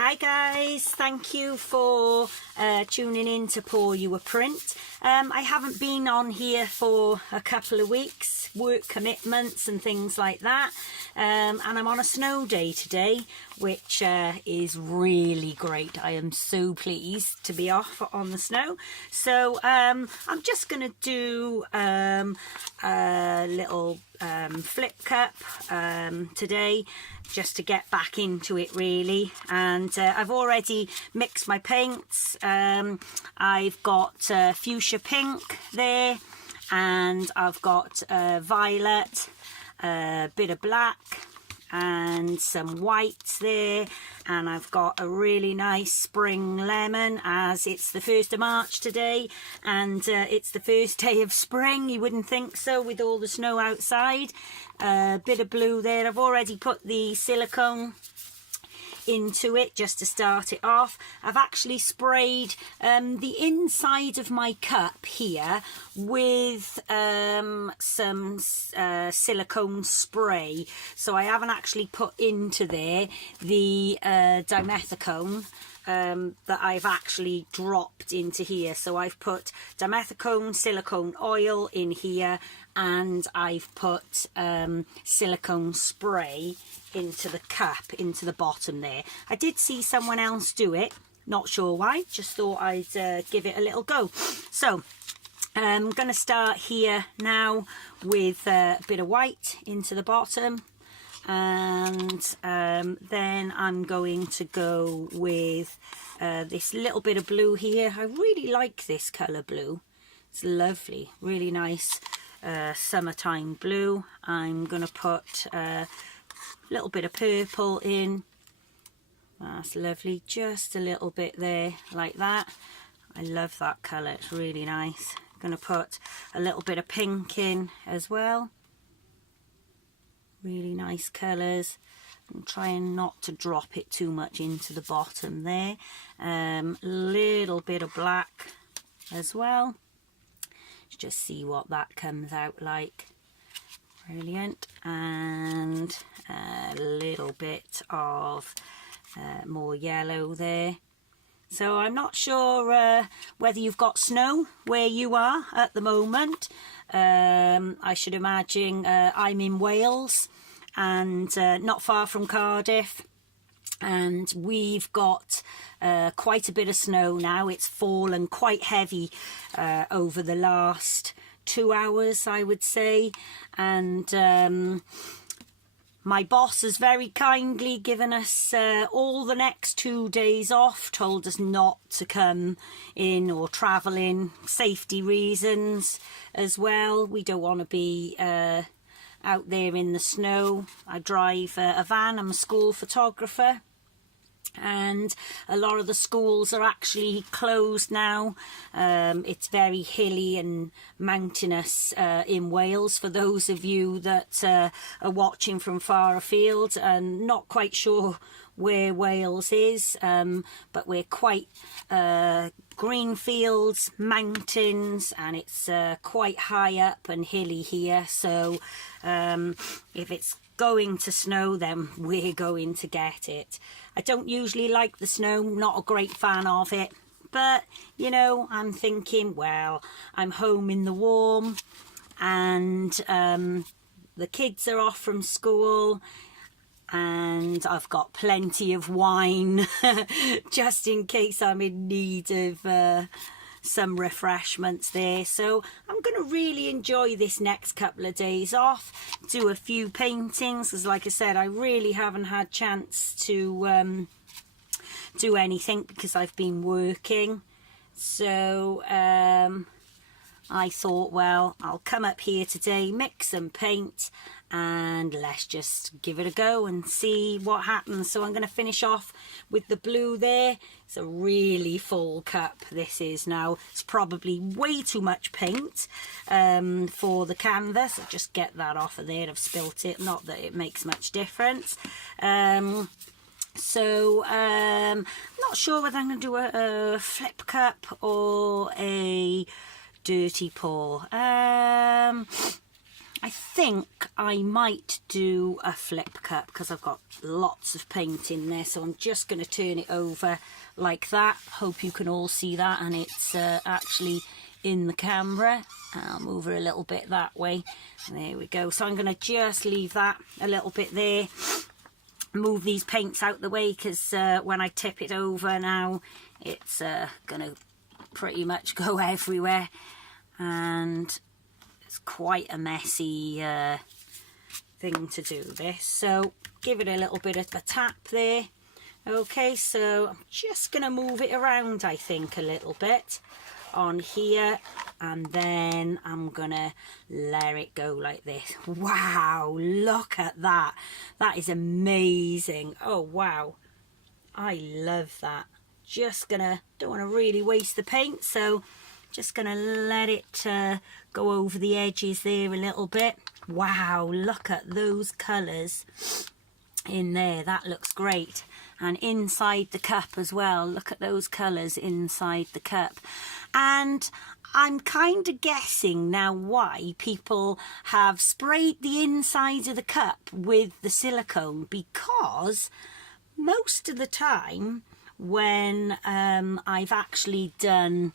Hi guys, thank you for tuning in to Pour You a Print. I haven't been on here for a couple of weeks, work commitments and things like that, and I'm on a snow day today, which is really great. I am so pleased to be off on the snow. So I'm just going to do a little flip cup today, just to get back into it really. And I've already mixed my paints. I've got fuchsia pink there, and I've got violet, a bit of black and some whites there, and I've got a really nice spring lemon, as it's the 1st of March today, and it's the first day of spring. You wouldn't think so with all the snow outside. A bit of blue there. I've already put the silicone into it just to start it off. I've actually sprayed the inside of my cup here with some silicone spray, so I haven't actually put into there the dimethicone that I've actually dropped into here. So I've put dimethicone silicone oil in here, and I've put silicone spray into the cup, into the bottom there. I did see someone else do it, not sure why, just thought I'd give it a little go. So I'm going to start here now with a bit of white into the bottom, and then I'm going to go with this little bit of blue here. I really like this colour blue. It's lovely, really nice summertime blue. I'm going to put a little bit of purple in. That's lovely, just a little bit there like that. I love that colour, it's really nice. I'm going to put a little bit of pink in as well. Really nice colours. I'm trying not to drop it too much into the bottom there. Little bit of black as well. Just see what that comes out like. Brilliant. And a little bit of more yellow there. So I'm not sure whether you've got snow where you are at the moment. I should imagine I'm in Wales, and not far from Cardiff, and we've got quite a bit of snow now. It's fallen quite heavy over the last 2 hours, I would say, and my boss has very kindly given us all the next 2 days off, told us not to come in or travel in, safety reasons as well. We don't want to be out there in the snow. I drive a van, I'm a school photographer, and a lot of the schools are actually closed now. It's very hilly and mountainous in Wales, for those of you that are watching from far afield and not quite sure where Wales is, but we're quite green fields, mountains, and it's quite high up and hilly here. So if it's going to snow, then we're going to get it. I don't usually like the snow, not a great fan of it, but you know, I'm thinking, well, I'm home in the warm, and the kids are off from school, and I've got plenty of wine just in case I'm in need of some refreshments there. So I'm going to really enjoy this next couple of days off, do a few paintings, because like I said, I really haven't had chance to do anything because I've been working. So I thought, well, I'll come up here today, mix some paint, and let's just give it a go and see what happens. So I'm going to finish off with the blue there. It's a really full cup, this is now. It's probably way too much paint for the canvas. I'll just get that off of there. I've spilt it, not that it makes much difference. So I'm not sure whether I'm going to do a flip cup or a dirty pour. I think I might do a flip cup because I've got lots of paint in there, so I'm just going to turn it over like that. Hope you can all see that, and it's actually in the camera. I'll move her a little bit that way. There we go. So I'm going to just leave that a little bit there. Move these paints out the way because when I tip it over now, it's going to pretty much go everywhere, and it's quite a messy thing to do this. So give it a little bit of a tap there. Okay, so I'm just going to move it around, I think, a little bit on here, and then I'm going to let it go like this. Wow, look at that. That is amazing. Oh, wow. I love that. Just going to, don't want to really waste the paint, so just going to let it go over the edges there a little bit. Wow, look at those colours in there. That looks great. And inside the cup as well. Look at those colours inside the cup. And I'm kind of guessing now why people have sprayed the inside of the cup with the silicone, because most of the time when I've actually done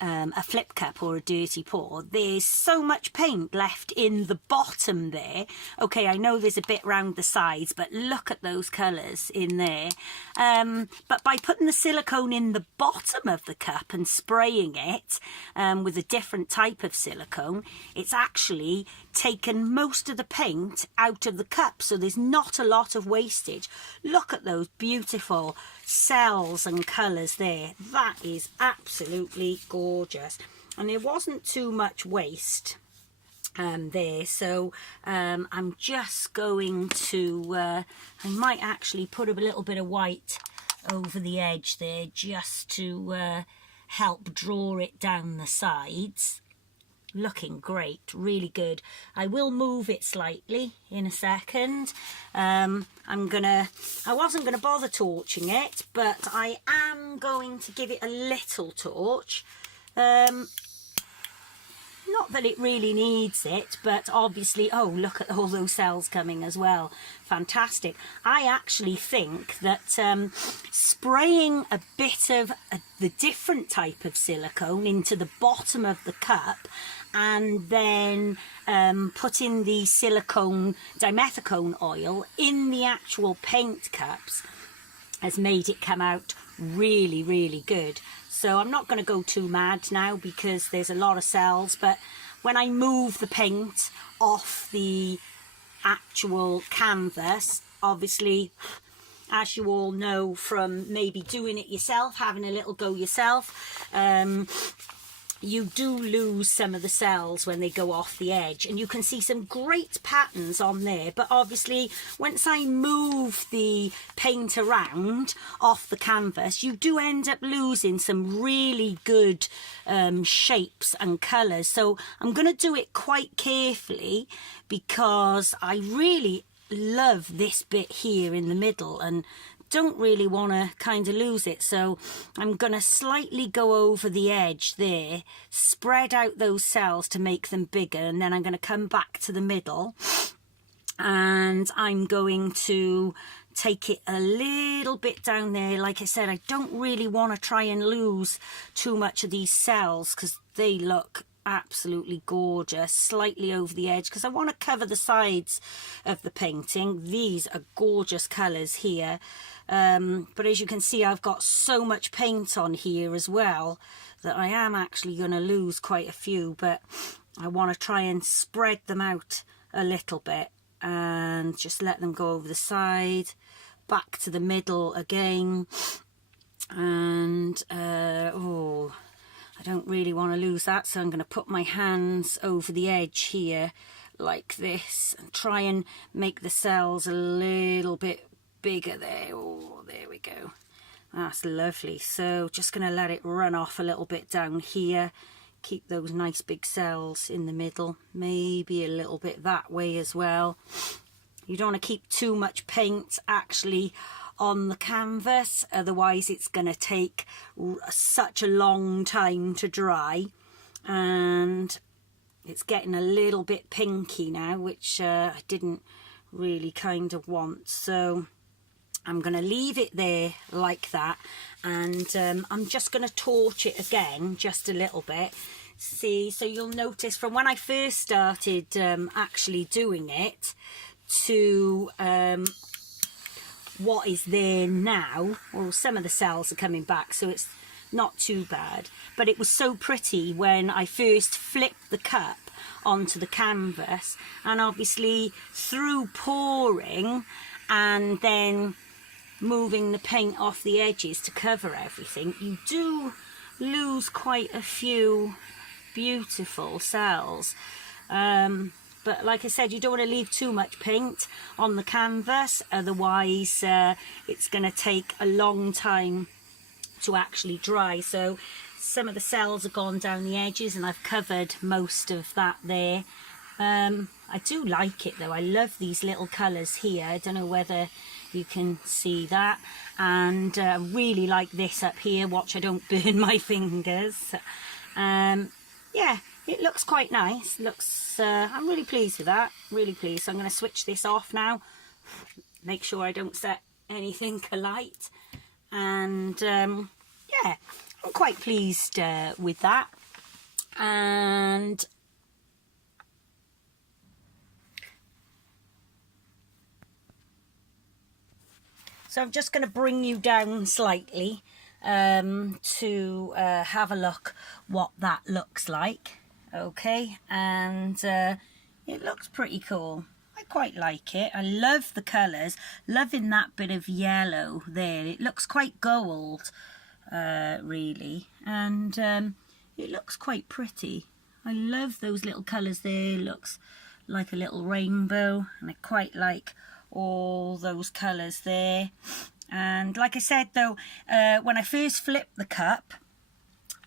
a flip cup or a dirty pour, there's so much paint left in the bottom there. Okay, I know there's a bit round the sides, but look at those colours in there. But by putting the silicone in the bottom of the cup and spraying it with a different type of silicone, it's actually taken most of the paint out of the cup, so there's not a lot of wastage. Look at those beautiful cells and colours there. That is absolutely gorgeous, and there wasn't too much waste there, so I'm just going to I might actually put a little bit of white over the edge there just to help draw it down the sides. Looking great, really good. I will move it slightly in a second. I wasn't gonna bother torching it, but I am going to give it a little torch. Not that it really needs it, but obviously, oh, look at all those cells coming as well. Fantastic. I actually think that spraying a bit of the different type of silicone into the bottom of the cup, and then putting the silicone dimethicone oil in the actual paint cups has made it come out really, really good. So I'm not going to go too mad now because there's a lot of cells, but when I move the paint off the actual canvas, obviously, as you all know from maybe doing it yourself, having a little go yourself, you do lose some of the cells when they go off the edge, and you can see some great patterns on there. But obviously once I move the paint around off the canvas, you do end up losing some really good shapes and colours. So I'm going to do it quite carefully because I really love this bit here in the middle and don't really want to kind of lose it. So I'm going to slightly go over the edge there, spread out those cells to make them bigger, and then I'm going to come back to the middle and I'm going to take it a little bit down there. Like I said, I don't really want to try and lose too much of these cells because they look absolutely gorgeous. Slightly over the edge because I want to cover the sides of the painting. These are gorgeous colours here, but as you can see, I've got so much paint on here as well that I am actually going to lose quite a few, but I want to try and spread them out a little bit and just let them go over the side, back to the middle again, and oh, I don't really want to lose that, so I'm going to put my hands over the edge here like this and try and make the cells a little bit bigger there. Oh, there we go. That's lovely. So just going to let it run off a little bit down here. Keep those nice big cells in the middle. Maybe a little bit that way as well. You don't want to keep too much paint actually on the canvas, otherwise it's going to take such a long time to dry. And it's getting a little bit pinky now, which I didn't really kind of want. So I'm going to leave it there like that, and I'm just going to torch it again just a little bit. See, so you'll notice from when I first started actually doing it to what is there now, well, some of the cells are coming back, so it's not too bad, but it was so pretty when I first flipped the cup onto the canvas, and obviously through pouring and then moving the paint off the edges to cover everything, you do lose quite a few beautiful cells. But like I said, you don't want to leave too much paint on the canvas, otherwise it's going to take a long time to actually dry. So some of the cells have gone down the edges, and I've covered most of that there. I do like it though. I love these little colours here. I don't know whether you can see that, and really like this up here. Watch I don't burn my fingers. Yeah, it looks quite nice. Looks I'm really pleased with that, really pleased. So I'm going to switch this off now, make sure I don't set anything alight, and yeah, I'm quite pleased with that. And so I'm just going to bring you down slightly to have a look what that looks like. Okay, and it looks pretty cool. I quite like it. I love the colours, loving that bit of yellow there. It looks quite gold, really, and it looks quite pretty. I love those little colours there. It looks like a little rainbow, and I quite like all those colours there. And like I said though, when I first flipped the cup,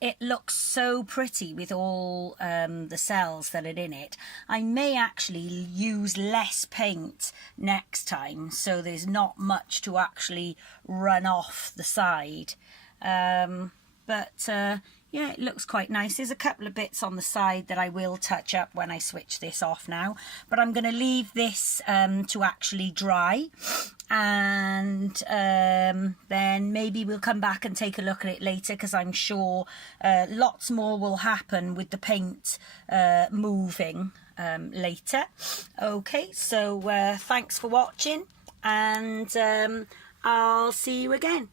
it looks so pretty with all the cells that are in it. I may actually use less paint next time, so there's not much to actually run off the side. Yeah, it looks quite nice. There's a couple of bits on the side that I will touch up when I switch this off now. But I'm going to leave this to actually dry. And then maybe we'll come back and take a look at it later, because I'm sure lots more will happen with the paint moving later. Okay, so thanks for watching, and I'll see you again.